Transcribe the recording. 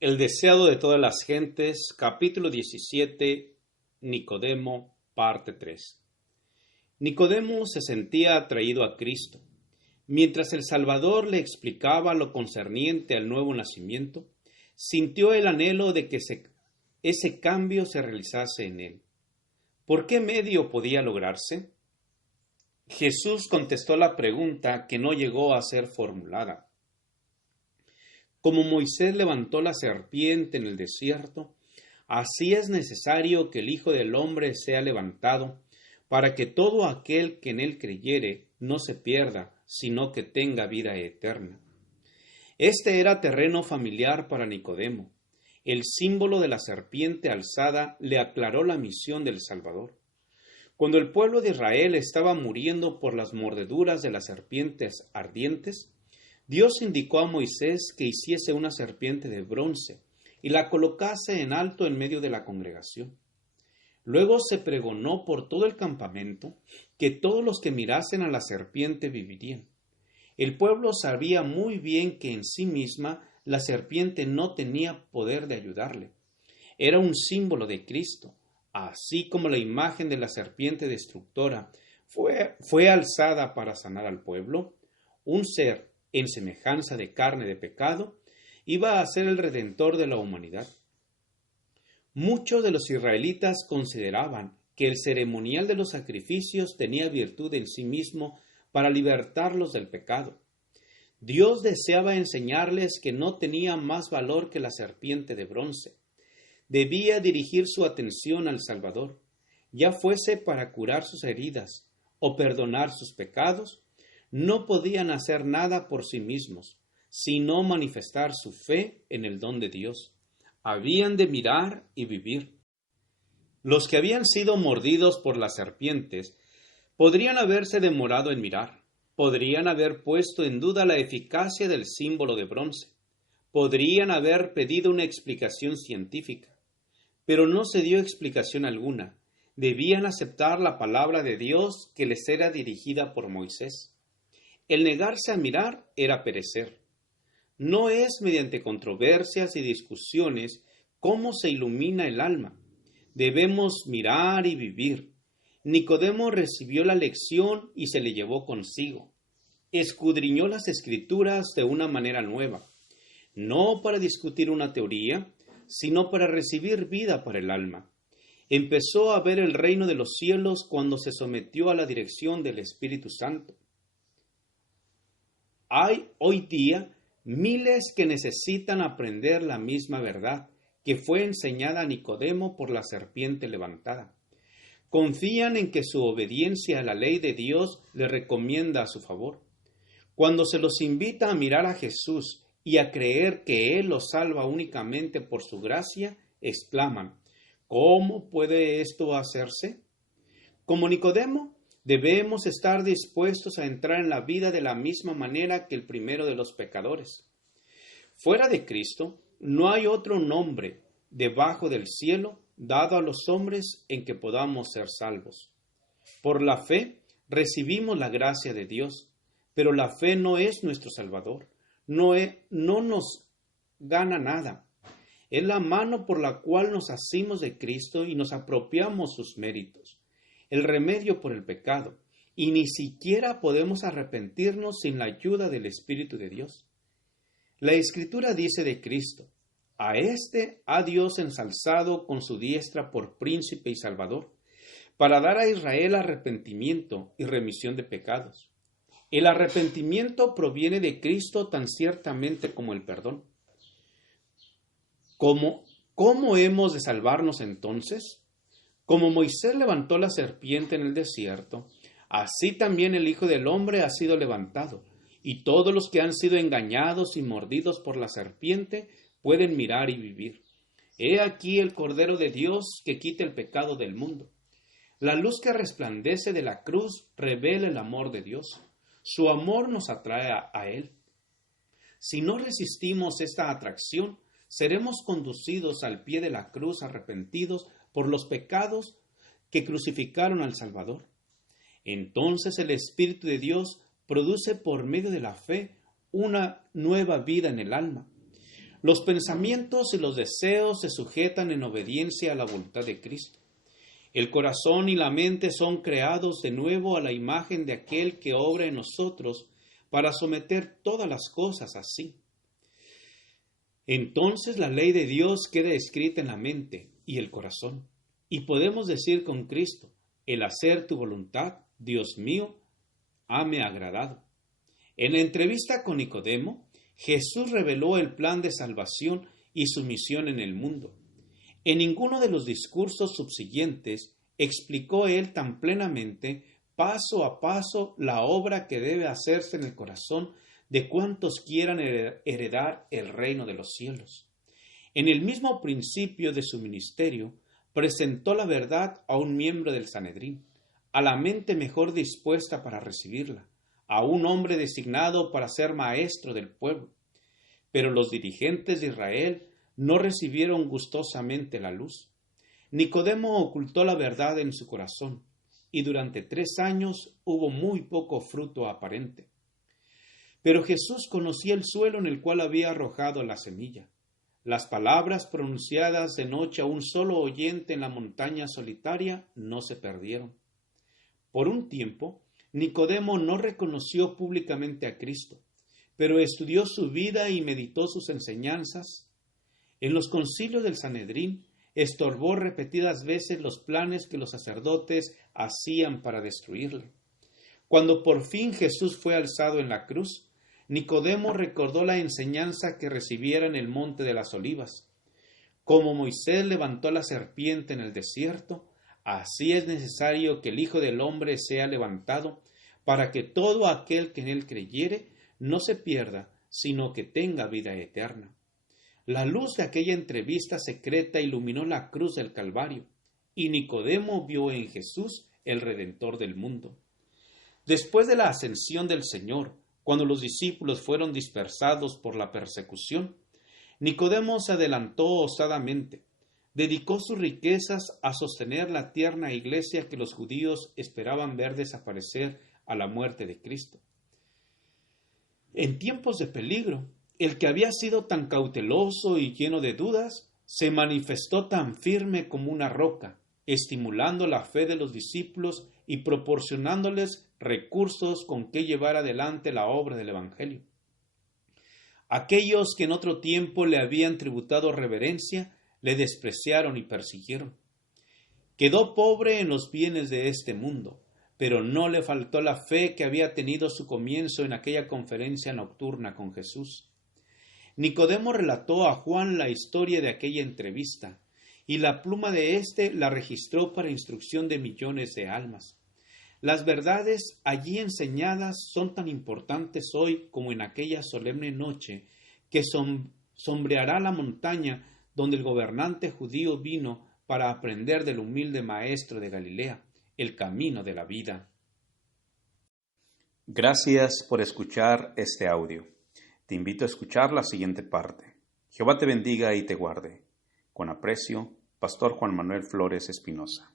El deseado de todas las gentes, capítulo 17, Nicodemo, parte 3. Nicodemo se sentía atraído a Cristo. Mientras el Salvador le explicaba lo concerniente al nuevo nacimiento, sintió el anhelo de que ese cambio se realizase en él. ¿Por qué medio podía lograrse? Jesús contestó la pregunta que no llegó a ser formulada. Como Moisés levantó la serpiente en el desierto, así es necesario que el Hijo del Hombre sea levantado, para que todo aquel que en él creyere no se pierda, sino que tenga vida eterna. Este era terreno familiar para Nicodemo. El símbolo de la serpiente alzada le aclaró la misión del Salvador. Cuando el pueblo de Israel estaba muriendo por las mordeduras de las serpientes ardientes, Dios indicó a Moisés que hiciese una serpiente de bronce y la colocase en alto en medio de la congregación. Luego se pregonó por todo el campamento que todos los que mirasen a la serpiente vivirían. El pueblo sabía muy bien que en sí misma la serpiente no tenía poder de ayudarle. Era un símbolo de Cristo, así como la imagen de la serpiente destructora fue alzada para sanar al pueblo. Un ser en semejanza de carne de pecado, iba a ser el redentor de la humanidad. Muchos de los israelitas consideraban que el ceremonial de los sacrificios tenía virtud en sí mismo para libertarlos del pecado. Dios deseaba enseñarles que no tenía más valor que la serpiente de bronce. Debía dirigir su atención al Salvador, ya fuese para curar sus heridas o perdonar sus pecados. No podían hacer nada por sí mismos, sino manifestar su fe en el don de Dios. Habían de mirar y vivir. Los que habían sido mordidos por las serpientes podrían haberse demorado en mirar, podrían haber puesto en duda la eficacia del símbolo de bronce, podrían haber pedido una explicación científica, pero no se dio explicación alguna. Debían aceptar la palabra de Dios que les era dirigida por Moisés. El negarse a mirar era perecer. No es mediante controversias y discusiones cómo se ilumina el alma. Debemos mirar y vivir. Nicodemo recibió la lección y se le llevó consigo. Escudriñó las Escrituras de una manera nueva, no para discutir una teoría, sino para recibir vida para el alma. Empezó a ver el reino de los cielos cuando se sometió a la dirección del Espíritu Santo. Hay hoy día miles que necesitan aprender la misma verdad que fue enseñada a Nicodemo por la serpiente levantada. Confían en que su obediencia a la ley de Dios le recomienda a su favor. Cuando se los invita a mirar a Jesús y a creer que Él los salva únicamente por su gracia, exclaman: ¿cómo puede esto hacerse? Como Nicodemo, debemos estar dispuestos a entrar en la vida de la misma manera que el primero de los pecadores. Fuera de Cristo, no hay otro nombre debajo del cielo dado a los hombres en que podamos ser salvos. Por la fe recibimos la gracia de Dios, pero la fe no es nuestro Salvador, no nos gana nada. Es la mano por la cual nos asimos de Cristo y nos apropiamos sus méritos, el remedio por el pecado, y ni siquiera podemos arrepentirnos sin la ayuda del Espíritu de Dios. La Escritura dice de Cristo: a éste ha Dios ensalzado con su diestra por príncipe y salvador, para dar a Israel arrepentimiento y remisión de pecados. El arrepentimiento proviene de Cristo tan ciertamente como el perdón. ¿Cómo hemos de salvarnos entonces? Como Moisés levantó la serpiente en el desierto, así también el Hijo del Hombre ha sido levantado, y todos los que han sido engañados y mordidos por la serpiente pueden mirar y vivir. He aquí el Cordero de Dios que quita el pecado del mundo. La luz que resplandece de la cruz revela el amor de Dios. Su amor nos atrae a Él. Si no resistimos esta atracción, seremos conducidos al pie de la cruz arrepentidos por los pecados que crucificaron al Salvador. Entonces el Espíritu de Dios produce por medio de la fe una nueva vida en el alma. Los pensamientos y los deseos se sujetan en obediencia a la voluntad de Cristo. El corazón y la mente son creados de nuevo a la imagen de aquel que obra en nosotros para someter todas las cosas así. Entonces la ley de Dios queda escrita en la mente y el corazón, y podemos decir con Cristo: el hacer tu voluntad, Dios mío, hame agradado. En la entrevista con Nicodemo, Jesús reveló el plan de salvación y su misión en el mundo. En ninguno de los discursos subsiguientes explicó él tan plenamente, paso a paso, la obra que debe hacerse en el corazón de cuantos quieran heredar el reino de los cielos. En el mismo principio de su ministerio, presentó la verdad a un miembro del Sanedrín, a la mente mejor dispuesta para recibirla, a un hombre designado para ser maestro del pueblo. Pero los dirigentes de Israel no recibieron gustosamente la luz. Nicodemo ocultó la verdad en su corazón, y durante 3 años hubo muy poco fruto aparente. Pero Jesús conocía el suelo en el cual había arrojado la semilla. Las palabras pronunciadas de noche a un solo oyente en la montaña solitaria no se perdieron. Por un tiempo, Nicodemo no reconoció públicamente a Cristo, pero estudió su vida y meditó sus enseñanzas. En los concilios del Sanedrín, estorbó repetidas veces los planes que los sacerdotes hacían para destruirle. Cuando por fin Jesús fue alzado en la cruz, Nicodemo recordó la enseñanza que recibiera en el monte de las Olivas. Como Moisés levantó la serpiente en el desierto, así es necesario que el Hijo del Hombre sea levantado, para que todo aquel que en él creyere no se pierda, sino que tenga vida eterna. La luz de aquella entrevista secreta iluminó la cruz del Calvario, y Nicodemo vio en Jesús el Redentor del mundo. Después de la ascensión del Señor, cuando los discípulos fueron dispersados por la persecución, Nicodemo se adelantó osadamente. Dedicó sus riquezas a sostener la tierna iglesia que los judíos esperaban ver desaparecer a la muerte de Cristo. En tiempos de peligro, el que había sido tan cauteloso y lleno de dudas, se manifestó tan firme como una roca, estimulando la fe de los discípulos y proporcionándoles recursos con que llevar adelante la obra del Evangelio. Aquellos que en otro tiempo le habían tributado reverencia, le despreciaron y persiguieron. Quedó pobre en los bienes de este mundo, pero no le faltó la fe que había tenido su comienzo en aquella conferencia nocturna con Jesús. Nicodemo relató a Juan la historia de aquella entrevista, y la pluma de éste la registró para instrucción de millones de almas. Las verdades allí enseñadas son tan importantes hoy como en aquella solemne noche que sombreará la montaña donde el gobernante judío vino para aprender del humilde maestro de Galilea, el camino de la vida. Gracias por escuchar este audio. Te invito a escuchar la siguiente parte. Jehová te bendiga y te guarde. Con aprecio, Pastor Juan Manuel Flores Espinosa.